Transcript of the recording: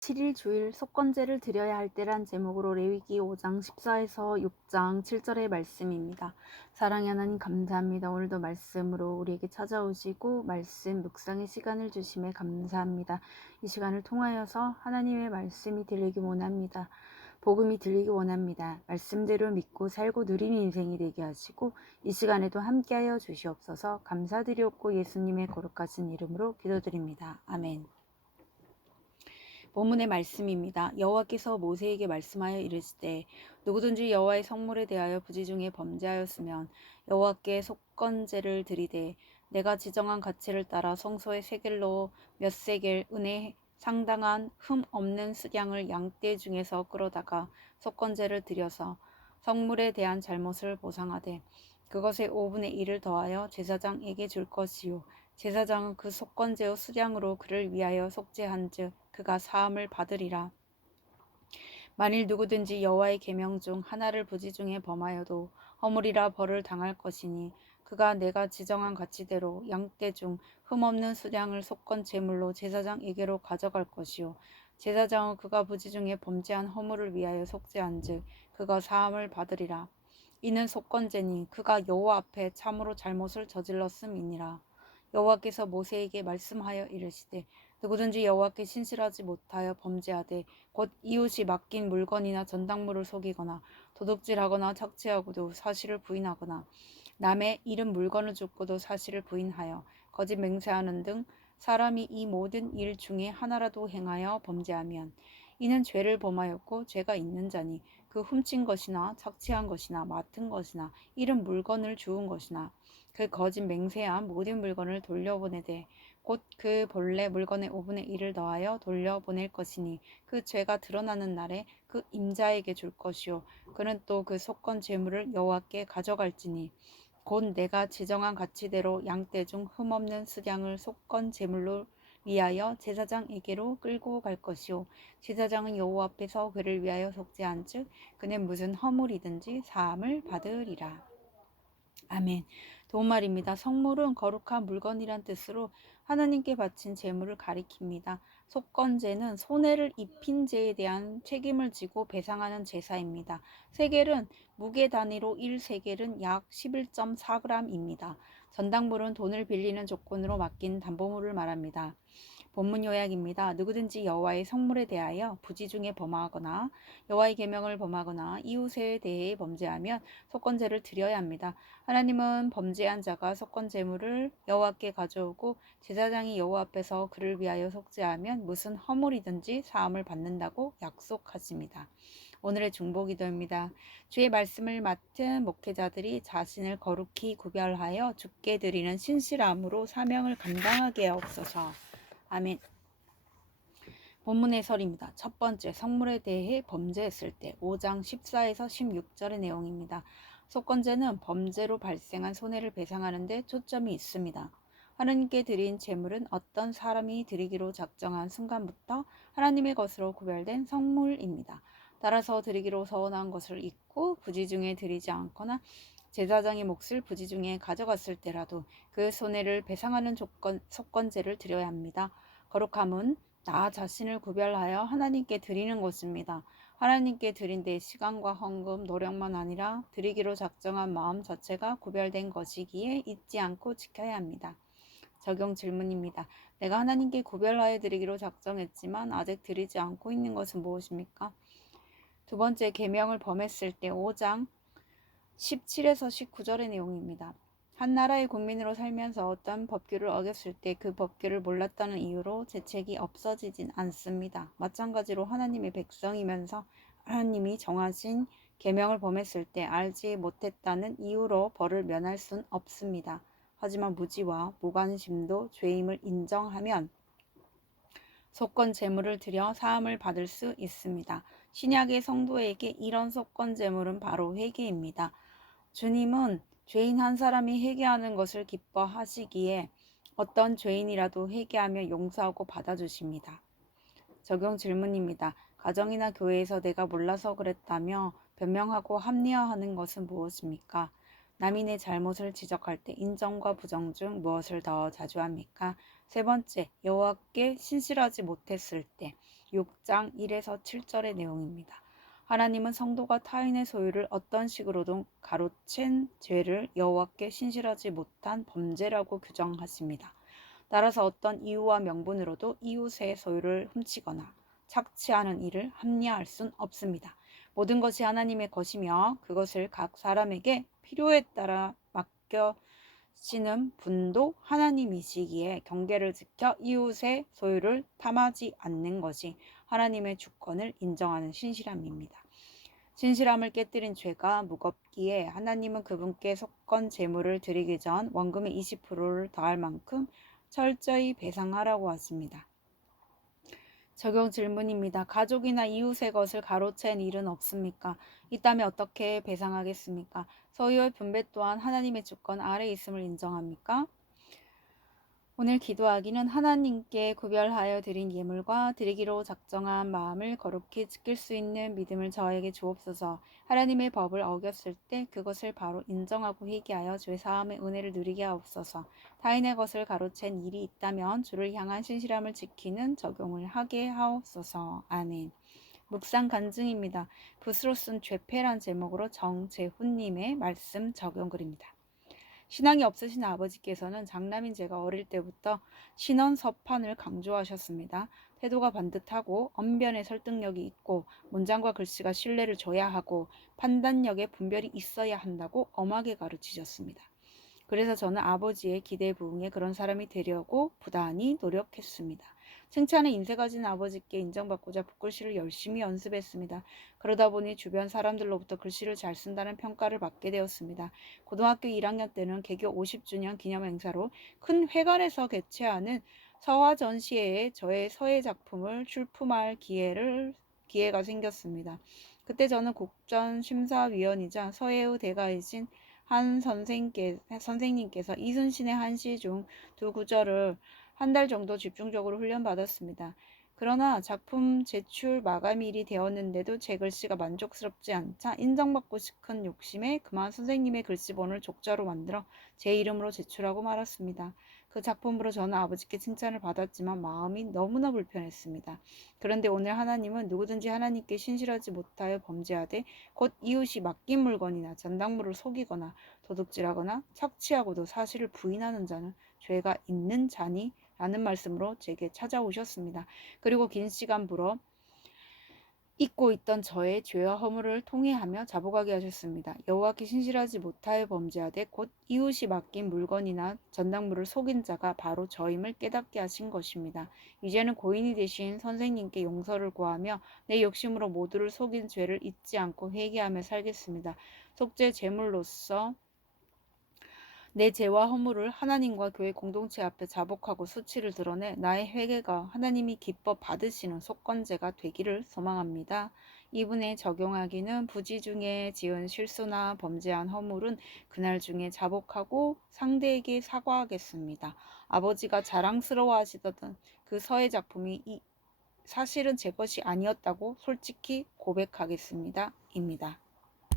7일 주일 속건제를 드려야 할 때란 제목으로 레위기 5장 14에서 6장 7절의 말씀입니다. 사랑의 하나님 감사합니다. 오늘도 말씀으로 우리에게 찾아오시고 말씀 묵상의 시간을 주심에 감사합니다. 이 시간을 통하여서 하나님의 말씀이 들리기 원합니다. 복음이 들리기 원합니다. 말씀대로 믿고 살고 누리는 인생이 되게 하시고 이 시간에도 함께하여 주시옵소서. 감사드리옵고 예수님의 거룩하신 이름으로 기도드립니다. 아멘. 본문의 말씀입니다. 여호와께서 모세에게 말씀하여 이르시되 누구든지 여호와의 성물에 대하여 부지 중에 범죄하였으면 여호와께 속건제를 드리되 내가 지정한 가치를 따라 성소의 세겔로 몇 세겔 은에 상당한 흠 없는 수량을 양떼 중에서 끌어다가 속건제를 드려서 성물에 대한 잘못을 보상하되 그것의 5분의 1을 더하여 제사장에게 줄 것이요 제사장은 그 속건제의 수량으로 그를 위하여 속죄한즉 그가 사함을 받으리라. 만일 누구든지 여호와의 계명 중 하나를 부지 중에 범하여도 허물이라 벌을 당할 것이니 그가 내가 지정한 가치대로 양떼 중 흠없는 수량을 속건 제물로 제사장에게로 가져갈 것이요 제사장은 그가 부지 중에 범죄한 허물을 위하여 속죄한즉 그가 사함을 받으리라. 이는 속건제니 그가 여호와 앞에 참으로 잘못을 저질렀음이니라. 여호와께서 모세에게 말씀하여 이르시되 누구든지 여호와께 신실하지 못하여 범죄하되 곧 이웃이 맡긴 물건이나 전당물을 속이거나 도둑질하거나 착취하고도 사실을 부인하거나 남의 잃은 물건을 줍고도 사실을 부인하여 거짓 맹세하는 등 사람이 이 모든 일 중에 하나라도 행하여 범죄하면 이는 죄를 범하였고 죄가 있는 자니 그 훔친 것이나 착취한 것이나 맡은 것이나 잃은 물건을 주운 것이나 그 거짓 맹세한 모든 물건을 돌려보내되 곧 그 본래 물건의 5분의 1을 더하여 돌려보낼 것이니 그 죄가 드러나는 날에 그 임자에게 줄 것이요 그는 또 그 속건 제물을 여호와께 가져갈지니 곧 내가 지정한 가치대로 양떼 중 흠없는 수량을 속건 제물로 위하여 제사장에게로 끌고 갈 것이요 제사장은 여호와 앞에서 그를 위하여 속죄한즉 그는 무슨 허물이든지 사함을 받으리라. 아멘. 도움말입니다. 성물은 거룩한 물건이란 뜻으로 하나님께 바친 제물을 가리킵니다. 속건제는 손해를 입힌 죄에 대한 책임을 지고 배상하는 제사입니다. 세겔은 무게 단위로 1세겔은 약 11.4g입니다. 전당물은 돈을 빌리는 조건으로 맡긴 담보물을 말합니다. 본문 요약입니다. 누구든지 여호와의 성물에 대하여 부지 중에 범하거나 여호와의 계명을 범하거나 이웃에 대해 범죄하면 속건제를 드려야 합니다. 하나님은 범죄한 자가 속건 제물을 여호와께 가져오고 제사장이 여호와 앞에서 그를 위하여 속죄하면 무슨 허물이든지 사함을 받는다고 약속하십니다. 오늘의 중보기도입니다. 주의 말씀을 맡은 목회자들이 자신을 거룩히 구별하여 주께 드리는 신실함으로 사명을 감당하게 하옵소서. 아멘. 본문 해설입니다. 첫 번째, 성물에 대해 범죄했을 때 5장 14에서 16절의 내용입니다. 속건제는 범죄로 발생한 손해를 배상하는 데 초점이 있습니다. 하나님께 드린 제물은 어떤 사람이 드리기로 작정한 순간부터 하나님의 것으로 구별된 성물입니다. 따라서 드리기로 서원한 것을 잊고 부지 중에 드리지 않거나 제사장의 몫을 부지 중에 가져갔을 때라도 그 손해를 배상하는 속건제를 드려야 합니다. 거룩함은 나 자신을 구별하여 하나님께 드리는 것입니다. 하나님께 드린 내 시간과 헌금, 노력만 아니라 드리기로 작정한 마음 자체가 구별된 것이기에 잊지 않고 지켜야 합니다. 적용 질문입니다. 내가 하나님께 구별하여 드리기로 작정했지만 아직 드리지 않고 있는 것은 무엇입니까? 두 번째, 계명을 범했을 때 5장 17에서 19절의 내용입니다. 한 나라의 국민으로 살면서 어떤 법규를 어겼을 때 그 법규를 몰랐다는 이유로 죄책이 없어지진 않습니다. 마찬가지로 하나님의 백성이면서 하나님이 정하신 계명을 범했을 때 알지 못했다는 이유로 벌을 면할 순 없습니다. 하지만 무지와 무관심도 죄임을 인정하면 속건 제물을 드려 사함을 받을 수 있습니다. 신약의 성도에게 이런 속건 제물은 바로 회개입니다. 주님은 죄인 한 사람이 회개하는 것을 기뻐하시기에 어떤 죄인이라도 회개하며 용서하고 받아주십니다. 적용 질문입니다. 가정이나 교회에서 내가 몰라서 그랬다며 변명하고 합리화하는 것은 무엇입니까? 남이 내 잘못을 지적할 때 인정과 부정 중 무엇을 더 자주 합니까? 세 번째, 여호와께 신실하지 못했을 때 6장 1에서 7절의 내용입니다. 하나님은 성도가 타인의 소유를 어떤 식으로든 가로챈 죄를 여호와께 신실하지 못한 범죄라고 규정하십니다. 따라서 어떤 이유와 명분으로도 이웃의 소유를 훔치거나 착취하는 일을 합리화할 순 없습니다. 모든 것이 하나님의 것이며 그것을 각 사람에게 필요에 따라 맡겨지는 분도 하나님이시기에 경계를 지켜 이웃의 소유를 탐하지 않는 것이 하나님의 주권을 인정하는 신실함입니다. 신실함을 깨뜨린 죄가 무겁기에 하나님은 그분께 속건 제물을 드리기 전 원금의 20%를 더할 만큼 철저히 배상하라고 하십니다. 적용 질문입니다. 가족이나 이웃의 것을 가로챈 일은 없습니까? 있다면 어떻게 배상하겠습니까? 소유의 분배 또한 하나님의 주권 아래 있음을 인정합니까? 오늘 기도하기는 하나님께 구별하여 드린 예물과 드리기로 작정한 마음을 거룩히 지킬 수 있는 믿음을 저에게 주옵소서. 하나님의 법을 어겼을 때 그것을 바로 인정하고 회개하여 죄사함의 은혜를 누리게 하옵소서. 타인의 것을 가로챈 일이 있다면 주를 향한 신실함을 지키는 적용을 하게 하옵소서. 아멘. 묵상 간증입니다. 붓으로 쓴 죄패란 제목으로 정재훈님의 말씀 적용글입니다. 신앙이 없으신 아버지께서는 장남인 제가 어릴 때부터 신원 서판을 강조하셨습니다. 태도가 반듯하고 언변의 설득력이 있고 문장과 글씨가 신뢰를 줘야 하고 판단력에 분별이 있어야 한다고 엄하게 가르치셨습니다. 그래서 저는 아버지의 기대에 부응해 그런 사람이 되려고 부단히 노력했습니다. 칭찬에 인세 가진 아버지께 인정받고자 붓글씨를 열심히 연습했습니다. 그러다 보니 주변 사람들로부터 글씨를 잘 쓴다는 평가를 받게 되었습니다. 고등학교 1학년 때는 개교 50주년 기념 행사로 큰 회관에서 개최하는 서화 전시회에 저의 서예 작품을 출품할 기회가 생겼습니다. 그때 저는 국전심사위원이자 서예의 대가이신 한 선생님께서 이순신의 한시 중 두 구절을 한 달 정도 집중적으로 훈련받았습니다. 그러나 작품 제출 마감일이 되었는데도 제 글씨가 만족스럽지 않자 인정받고 싶은 욕심에 그만 선생님의 글씨본을 족자로 만들어 제 이름으로 제출하고 말았습니다. 그 작품으로 저는 아버지께 칭찬을 받았지만 마음이 너무나 불편했습니다. 그런데 오늘 하나님은 누구든지 하나님께 신실하지 못하여 범죄하되 곧 이웃이 맡긴 물건이나 전당물을 속이거나 도둑질하거나 착취하고도 사실을 부인하는 자는 죄가 있는 자니 라는 말씀으로 제게 찾아오셨습니다. 그리고 긴 시간 불어 잊고 있던 저의 죄와 허물을 통회하며 자복하게 하셨습니다. 여호와께 신실하지 못하여 범죄하되 곧 이웃이 맡긴 물건이나 전당물을 속인 자가 바로 저임을 깨닫게 하신 것입니다. 이제는 고인이 되신 선생님께 용서를 구하며 내 욕심으로 모두를 속인 죄를 잊지 않고 회개하며 살겠습니다. 속죄 제물로서 내 죄와 허물을 하나님과 교회 공동체 앞에 자복하고 수치를 드러내 나의 회개가 하나님이 기뻐 받으시는 속건제가 되기를 소망합니다. 이분에 적용하기는 부지 중에 지은 실수나 범죄한 허물은 그날 중에 자복하고 상대에게 사과하겠습니다. 아버지가 자랑스러워하시던 그 서예 작품이 사실은 제 것이 아니었다고 솔직히 고백하겠습니다. 입니다.